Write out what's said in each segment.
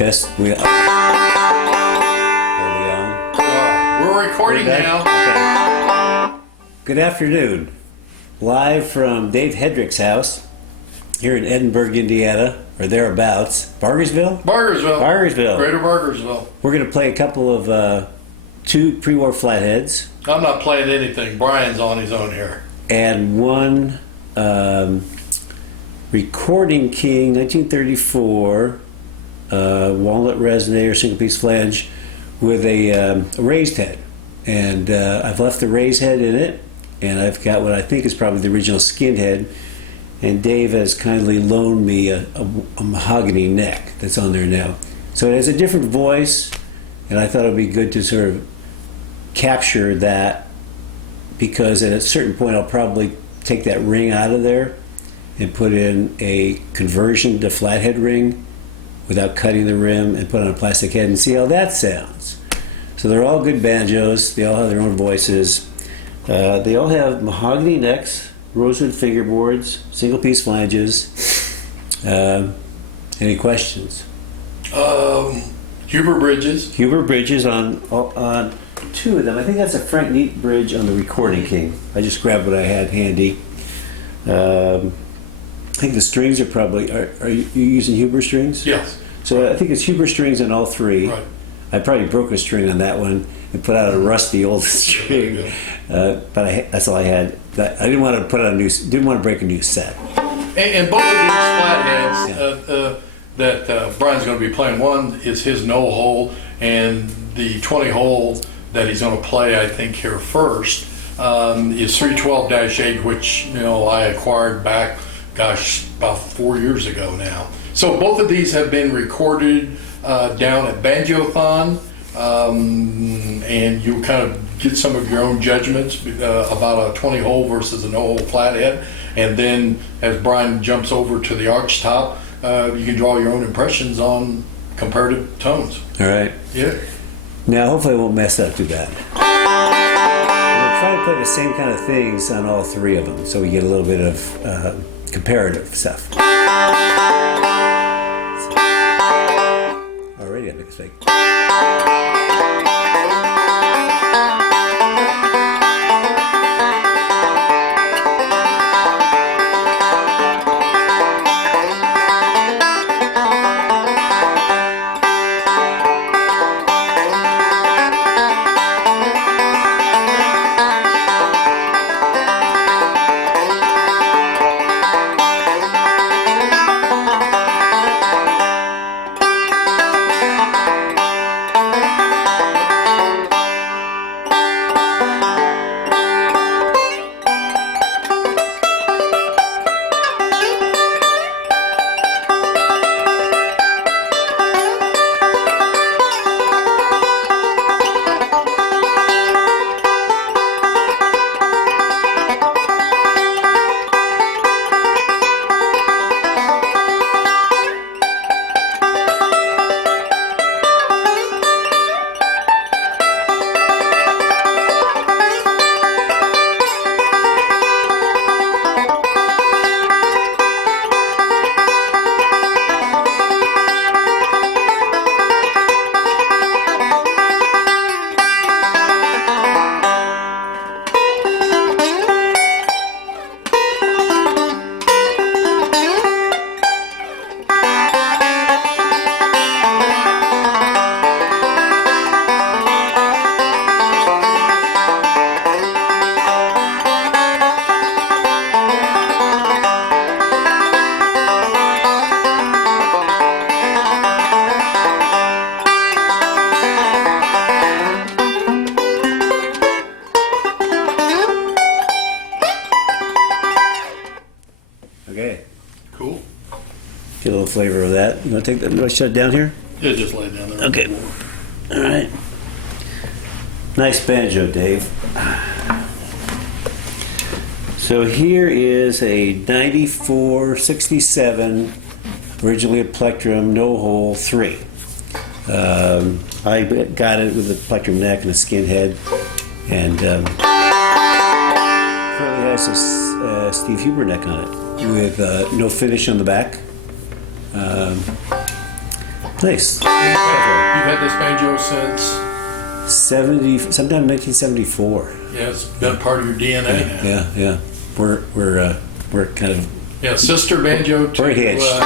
Test. Are we on? We're recording now. Okay. Good afternoon. Live from Dave Hedrick's house here in Edinburgh, Indiana, or thereabouts. Bargersville? Bargersville. Greater Bargersville. We're going to play a couple of two pre-war flatheads. I'm not playing anything. Brian's on his own here. And one Recording King 1934 walnut resonator single piece flange with a raised head. And I've left the raised head in it, and I've got what I think is probably the original skin head. And Dave has kindly loaned me a mahogany neck that's on there now. So it has a different voice, and I thought it would be good to sort of capture that, because at a certain point I'll probably take that ring out of there and put in a conversion to flathead ring without cutting the rim and put on a plastic head and see how that sounds. So they're all good banjos. They all have their own voices. They all have mahogany necks, rosewood fingerboards, single piece flanges. Any questions? Huber bridges. Huber bridges on two of them. I think that's a Frank Neat bridge on the Recording King. I just grabbed what I had handy. I think the strings are probably, are you using Huber strings? Yes. So I think it's Huber strings on all three. Right. I probably broke a string on that one and put out a rusty old string, but that's all I had. I didn't want to put on didn't want to break a new set. And both of these flatheads that Brian's going to be playing, one is his no hole, and the 20 hole that he's going to play, I think, here first is 312-8, which I acquired back, about 4 years ago now. So both of these have been recorded down at Banjothon, and you kind of get some of your own judgments about a 20 hole versus a no hole flathead. And then as Brian jumps over to the archtop, you can draw your own impressions on comparative tones. All right. Yeah. Now, hopefully I won't mess up too bad. We'll try to play the same kind of things on all three of them, so we get a little bit of comparative stuff. Already, I make a mistake. Okay. Cool. Get a little flavor of that. You want to take that? Do I shut it down here? Yeah, just lay it down there. Okay. All right. Nice banjo, Dave. So here is a 9467, originally a plectrum, no hole 3. I got it with a plectrum neck and a skin head, and currently has a Steve Huber neck on it with no finish on the back. Nice. You've had this banjo since, sometime 1974. yeah, it's been part of your DNA now. Yeah. We're kind of Yeah, sister banjo to. We're hitched.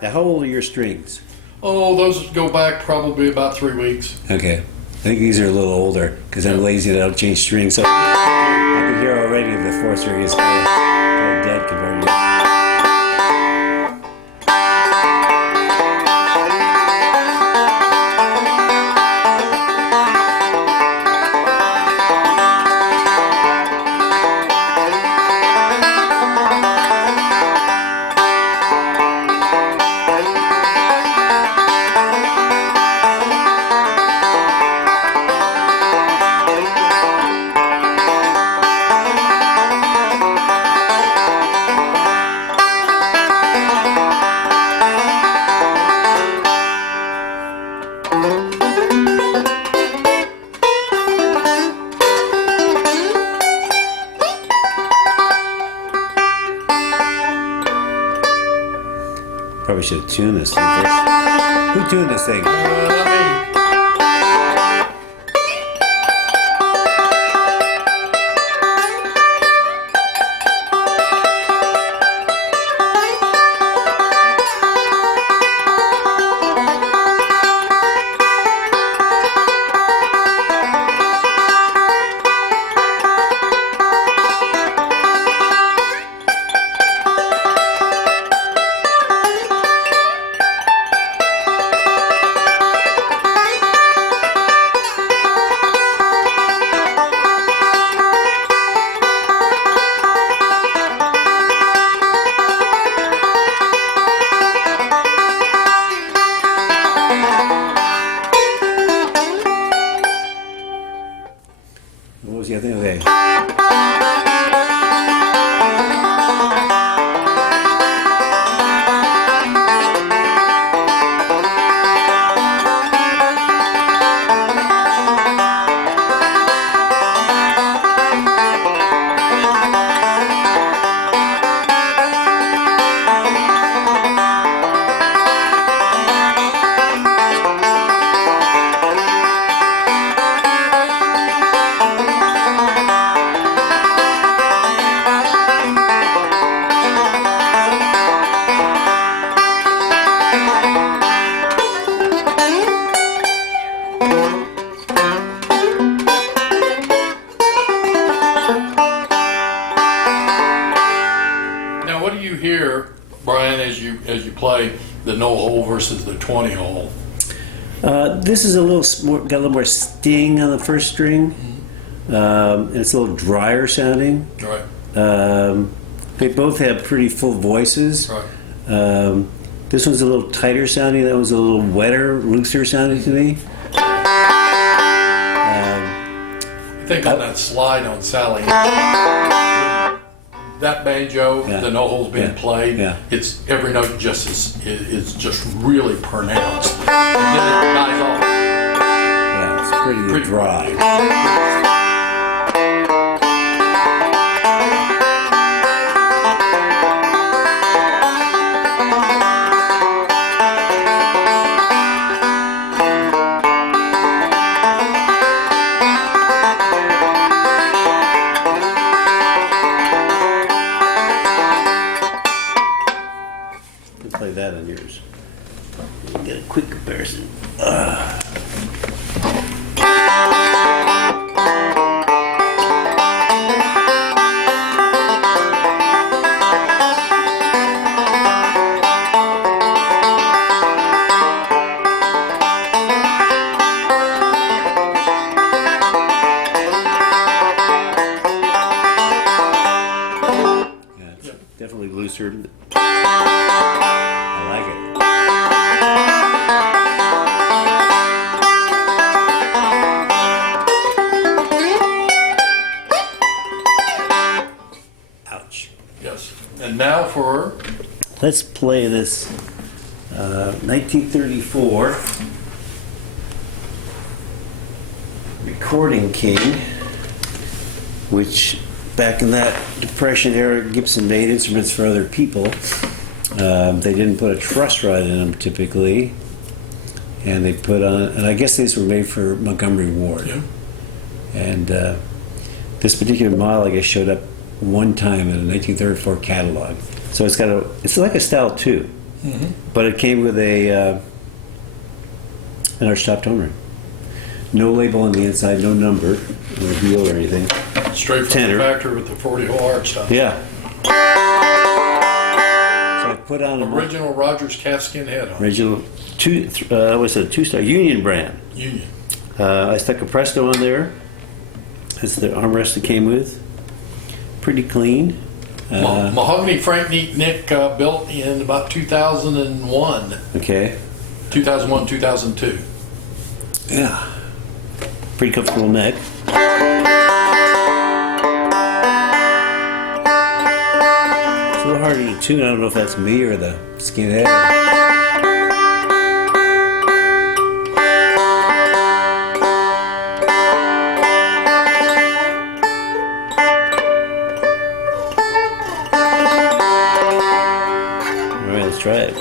Now, how old are your strings? Oh, those go back probably about 3 weeks. Okay. I think these are a little older because I'm lazy and I don't change strings. So I can hear already the fourth string is kind of dead compared to. Probably should have tuned this thing first. Who tuned this thing? Not me. What was the other thing? Okay. Now, what do you hear, Brian, as you play the no hole versus the 20 hole? This is a little more, got a little more sting on the first string. And it's a little drier sounding. Right. They both have pretty full voices. Right. This one's a little tighter sounding. That was a little wetter, looser sounding to me. I think on that slide on Sally, that banjo, Yeah. the no hole's being Yeah. played. Yeah. It's every note just is just really pronounced, and then it dies off. Yeah, it's pretty dry. Play that on yours. Get a quick comparison. Yeah, it's definitely looser. I like it. Ouch. Yes. And now for Let's play this 1934 Recording King, which back in that Depression era, Gibson made instruments for other people. They didn't put a truss rod in them typically, and they put on, and I guess these were made for Montgomery Ward. Yeah. And this particular model, I guess, showed up one time in a 1934 catalog. So it's like a style two, but it came with an archtop tone ring. No label on the inside, no number, no wheel or anything. Straight from Tenor. the factory with the 40-hole archtop. Yeah. So I put on Original Rogers calfskin head on. original what's it? 2-star Union brand. Union. I stuck a Presto on there. That's the armrest it came with. Pretty clean. Mahogany Frank Nick built in about 2001. Okay. 2001, 2002. Yeah. Pretty comfortable neck. It's a little harder to tune. I don't know if that's me or the skinhead. All right, let's try it.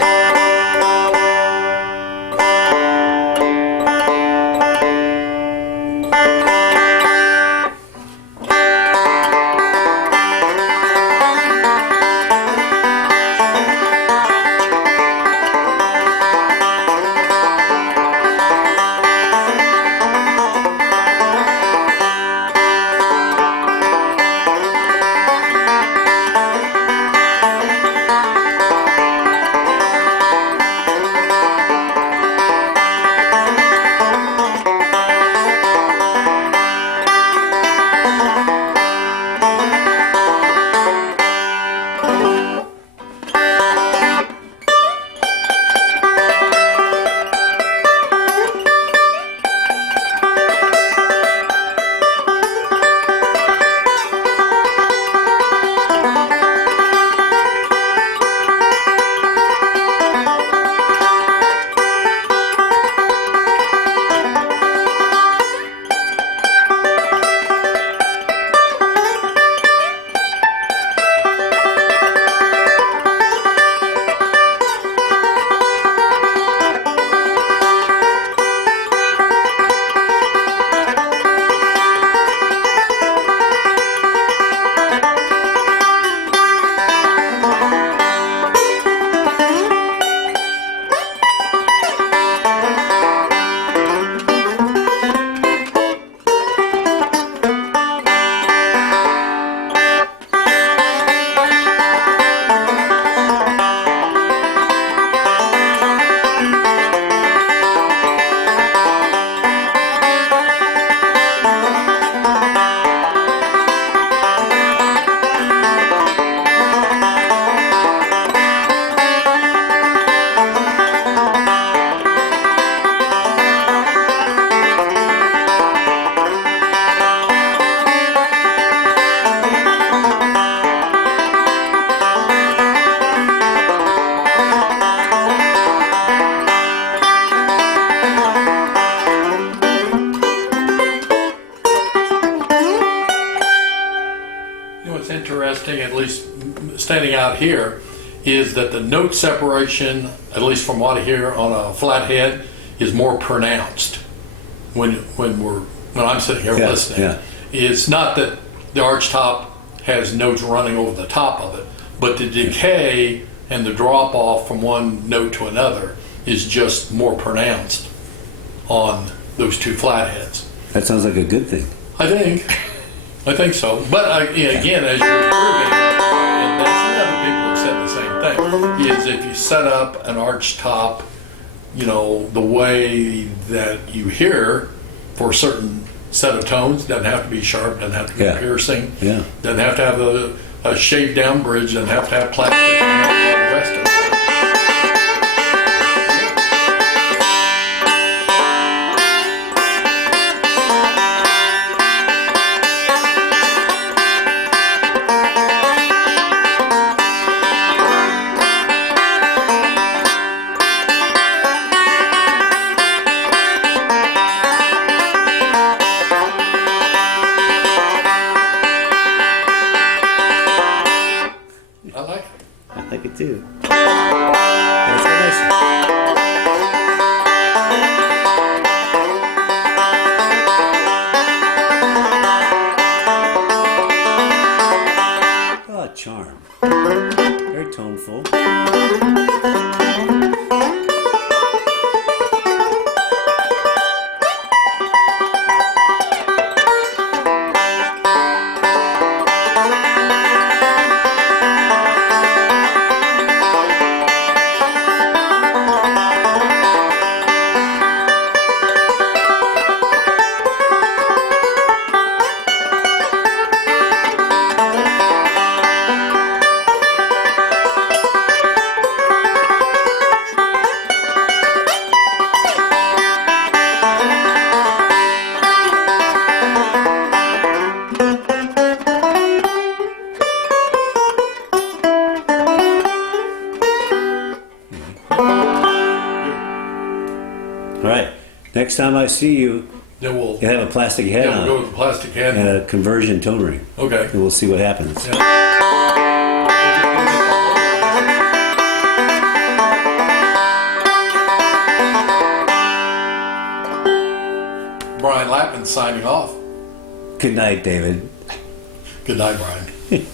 Interesting, at least standing out here, is that the note separation, at least from what I hear on a flathead, is more pronounced when I'm sitting here listening. Yeah. It's not that the archtop has notes running over the top of it, but the decay and the drop off from one note to another is just more pronounced on those two flatheads. That sounds like a good thing. I think so. But again, as you're proving, and other people have said the same thing, is if you set up an archtop, the way that you hear for a certain set of tones, doesn't have to be sharp, doesn't have to be piercing, doesn't have to have a shaved down bridge, doesn't have to have plastic, and the rest of it. I like it too. All right. Next time I see you, Then we'll, you have a plastic head yeah, on we'll go with the plastic head. and a conversion tone ring. Okay. And we'll see what happens. Yeah. Brian Lappin signing off. Good night, David. Good night, Brian.